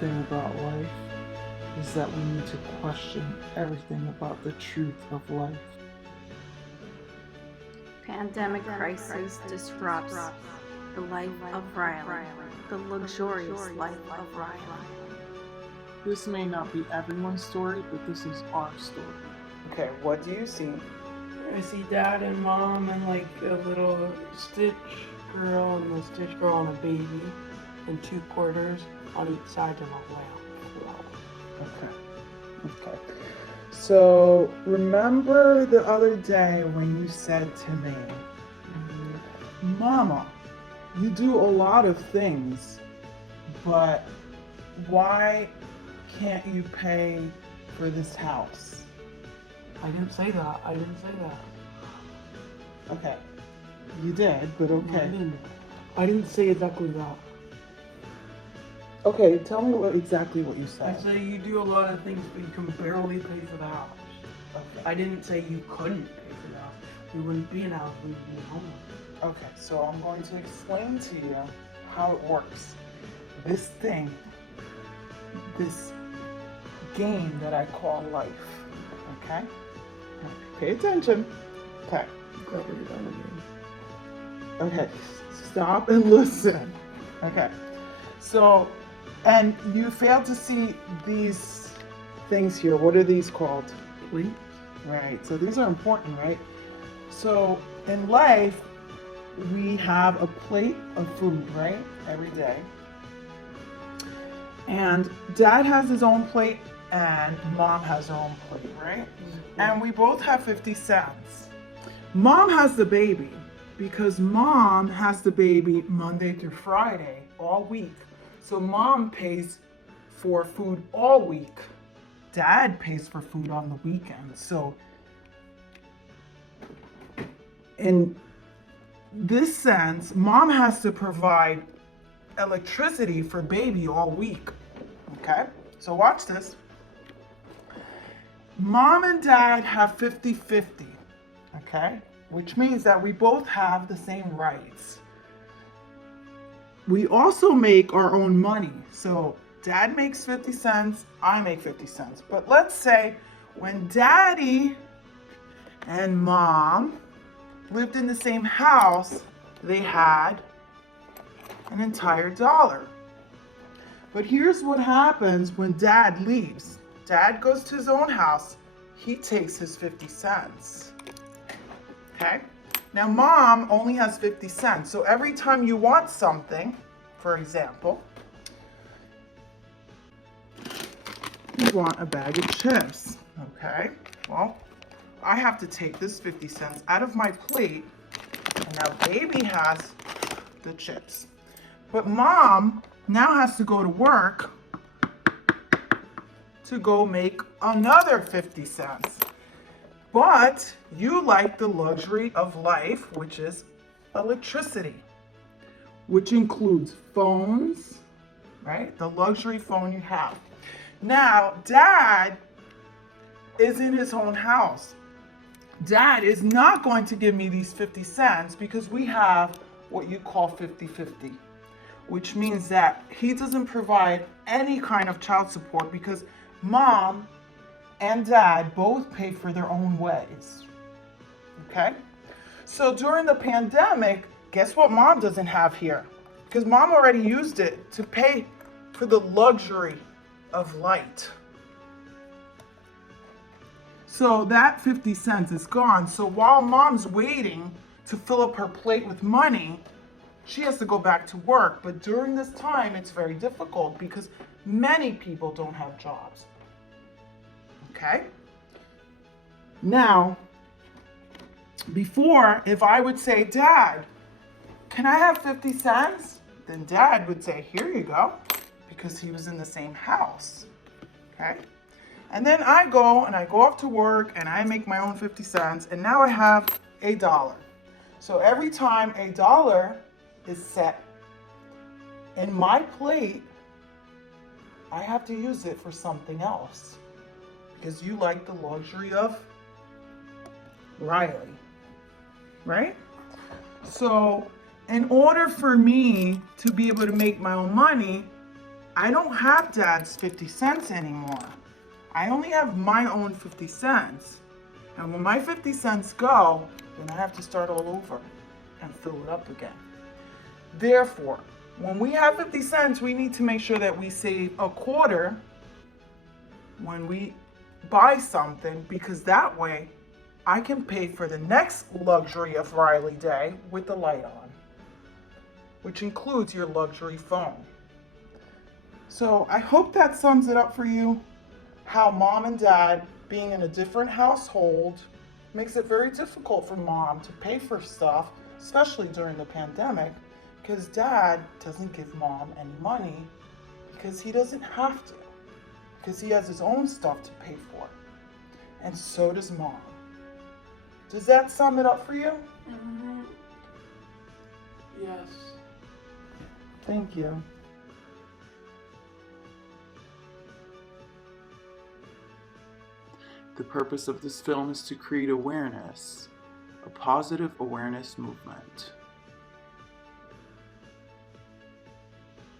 thing about life is that we need to question everything about the truth of life. Pandemic crisis disrupts the life of Riley, the luxurious life of Riley. This may not be everyone's story, but this is our story. Okay, what do you see? I see Dad and Mom and like a little Stitch girl and the Stitch girl and a baby and 2 quarters on each side of a whale. Okay. So, remember the other day when you said to me, Mama, you do a lot of things, but why can't you pay for this house? I didn't say that. Okay, you did, but okay. I didn't say exactly that. Okay, tell me exactly what you I said. say you do a lot of things, but you can barely pay for the house. Okay. I didn't say you couldn't pay for the house. We wouldn't be in a house, we would be homeless. Okay, so I'm going to explain to you how it works. This thing, this game that I call life, okay? Pay attention. Okay. Okay, stop and listen. Okay, so, and you failed to see these things here. What are these called? Please? Right, so these are important, right? So, in life, we have a plate of food, right? Every day. And Dad has his own plate and Mom has her own plate, right? And we both have 50 cents. Mom has the baby because Mom has the baby Monday through Friday all week. So Mom pays for food all week. Dad pays for food on the weekends. So in this sense, Mom has to provide electricity for baby all week. Okay? So watch this. Mom and Dad have 50-50. Okay? Which means that we both have the same rights. We also make our own money. So Dad makes 50 cents, I make 50 cents. But let's say when Daddy and Mom lived in the same house, they had an entire dollar. But here's what happens when Dad leaves. Dad goes to his own house. He takes his 50 cents. Okay? Now, Mom only has 50 cents. So every time you want something, for example, you want a bag of chips. Okay? Well, I have to take this 50 cents out of my plate, and now baby has the chips. But Mom now has to go to work to go make another 50 cents. But you like the luxury of life, which is electricity, which includes phones, right? The luxury phone you have. Now, Dad is in his own house. Dad is not going to give me these 50 cents because we have what you call 50-50, which means that he doesn't provide any kind of child support because Mom and Dad both pay for their own ways. Okay? So during the pandemic, guess what Mom doesn't have here? Because Mom already used it to pay for the luxury of light. So that 50 cents is gone. So while Mom's waiting to fill up her plate with money, she has to go back to work. But during this time, it's very difficult because many people don't have jobs. Okay? Now, before, if I would say, Dad, can I have 50 cents? Then Dad would say, here you go, because he was in the same house. Okay? And then I go off to work and I make my own 50 cents and now I have $1. So every time $1 is set in my plate, I have to use it for something else because you like the luxury of Riley, right? So in order for me to be able to make my own money, I don't have Dad's 50 cents anymore. I only have my own 50 cents. And when my 50 cents go, then I have to start all over and fill it up again. Therefore, when we have 50 cents, we need to make sure that we save a quarter when we buy something, because that way I can pay for the next luxury of Riley Day with the light on, which includes your luxury phone. So I hope that sums it up for you, how Mom and Dad being in a different household makes it very difficult for Mom to pay for stuff, especially during the pandemic, because Dad doesn't give Mom any money because he doesn't have to, because he has his own stuff to pay for. And so does Mom. Does that sum it up for you? Mm-hmm. Yes. Thank you. The purpose of this film is to create awareness, a positive awareness movement.